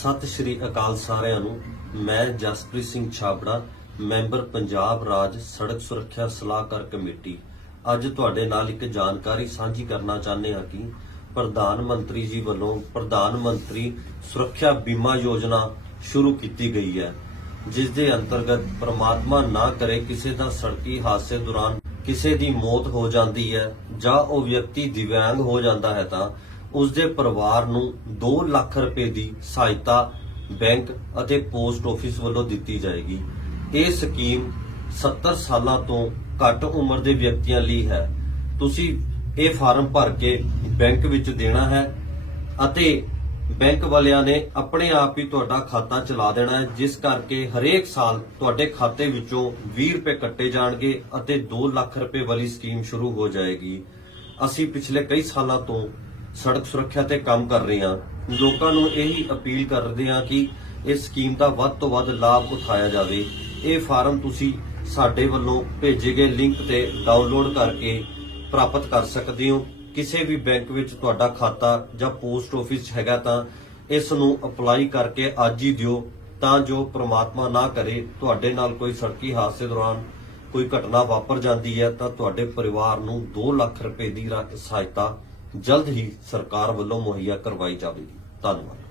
ਸਤਿ ਸ਼੍ਰੀ ਅਕਾਲ ਸਾਰਿਆਂ ਨੂੰ। ਮੈਂ ਜਸਪ੍ਰੀਤ ਸਿੰਘ ਛਾਬੜਾ, ਮੈਂਬਰ ਪੰਜਾਬ ਰਾਜ ਸੜਕ ਸੁਰੱਖਿਆ ਸਲਾਹਕਾਰ ਕਮੇਟੀ। ਅੱਜ ਤੁਹਾਡੇ ਨਾਲ ਇੱਕ ਜਾਣਕਾਰੀ ਸਾਂਝੀ ਕਰਨਾ ਚਾਹੁੰਦੇ ਹਾਂ ਕਿ ਪ੍ਰਧਾਨ ਮੰਤਰੀ ਜੀ ਵੱਲੋਂ ਪ੍ਰਧਾਨ ਮੰਤਰੀ ਸੁਰੱਖਿਆ ਬੀਮਾ ਯੋਜਨਾ ਸ਼ੁਰੂ ਕੀਤੀ ਗਈ ਹੈ, ਜਿਸ ਦੇ ਅੰਤਰਗਤ ਪ੍ਰਮਾਤਮਾ ਨਾ ਕਰੇ ਕਿਸੇ ਦਾ ਸੜਕੀ ਹਾਦਸੇ ਦੌਰਾਨ ਕਿਸੇ ਦੀ ਮੌਤ ਹੋ ਜਾਂਦੀ ਹੈ ਜਾਂ ਉਹ ਵਿਅਕਤੀ ਦਿਵਿਆਂਗ ਹੋ ਜਾਂਦਾ ਹੈ ਤਾਂ ਉਸ ਦੇ ਪਰਿਵਾਰ ਨੂੰ 2 ਲੱਖ ਰੁਪਏ ਦੀ ਸਹਾਇਤਾ ਬੈਂਕ ਅਤੇ ਪੋਸਟ ਆਫਿਸ ਵੱਲੋਂ ਦਿੱਤੀ ਜਾਏਗੀ। ਇਹ ਸਕੀਮ 70 ਸਾਲਾਂ ਤੋਂ ਘੱਟ ਉਮਰ ਦੇ ਵਿਅਕਤੀਆਂ ਲਈ ਹੈ। ਤੁਸੀਂ ਇਹ ਫਾਰਮ ਭਰ ਕੇ ਬੈਂਕ ਵਿੱਚ ਦੇਣਾ ਹੈ ਅਤੇ ਬੈਂਕ ਵਾਲਿਆਂ ਨੇ ਆਪਣੇ ਆਪ ਹੀ ਤੁਹਾਡਾ ਖਾਤਾ ਚਲਾ ਦੇਣਾ ਹੈ, ਜਿਸ ਕਰਕੇ ਹਰੇਕ ਸਾਲ ਤੁਹਾਡੇ ਖਾਤੇ ਵਿੱਚੋਂ 20 ਰੁਪਏ ਕੱਟੇ ਜਾਣਗੇ ਅਤੇ 2 ਲੱਖ ਰੁਪਏ ਵਾਲੀ ਸਕੀਮ ਸ਼ੁਰੂ ਹੋ ਜਾਏਗੀ। ਅਸੀਂ ਪਿਛਲੇ ਕਈ ਸਾਲਾਂ ਤੋਂ ਸੜਕ ਸੁਰੱਖਿਆ ਤੇ ਕੰਮ ਕਰ ਰਹੇ ਹਾਂ ਲੋਕਾਂ ਨੂੰ ਇਹੀ ਅਪੀਲ ਕਰਦੇ ਹਾਂ ਕਿ ਇਸ ਸਕੀਮ ਦਾ ਵੱਧ ਤੋਂ ਵੱਧ ਲਾਭ ਉਠਾਇਆ ਜਾਵੇ। ਇਹ ਫਾਰਮ ਤੁਸੀਂ ਸਾਡੇ ਵੱਲੋਂ ਭੇਜੇ ਗਏ ਲਿੰਕ ਤੇ ਡਾਊਨਲੋਡ ਕਰਕੇ ਪ੍ਰਾਪਤ ਕਰ ਸਕਦੇ ਹੋ। ਕਿਸੇ ਵੀ ਬੈਂਕ ਵਿੱਚ ਤੁਹਾਡਾ ਖਾਤਾ ਜਾਂ ਪੋਸਟ ਆਫਿਸ ਹੈਗਾ ਤਾਂ ਇਸ ਨੂੰ ਅਪਲਾਈ ਕਰਕੇ ਅੱਜ ਹੀ ਦਿਓ, ਤਾਂ ਜੋ ਪ੍ਰਮਾਤਮਾ ਨਾ ਕਰੇ, ਤੁਹਾਡੇ ਨਾਲ ਕੋਈ ਸੜਕੀ ਹਾਦਸੇ ਦੌਰਾਨ ਕੋਈ ਘਟਨਾ ਵਾਪਰ ਜਾਂਦੀ ਹੈ ਤਾਂ ਤੁਹਾਡੇ ਪਰਿਵਾਰ ਨੂੰ 2 ਲੱਖ ਰੁਪਏ ਦੀ ਰਾ- ਸਹਾਇਤਾ ਜਲਦ ਹੀ ਸਰਕਾਰ ਵੱਲੋਂ ਮੁਹੱਈਆ ਕਰਵਾਈ ਜਾਵੇਗੀ। ਧੰਨਵਾਦ।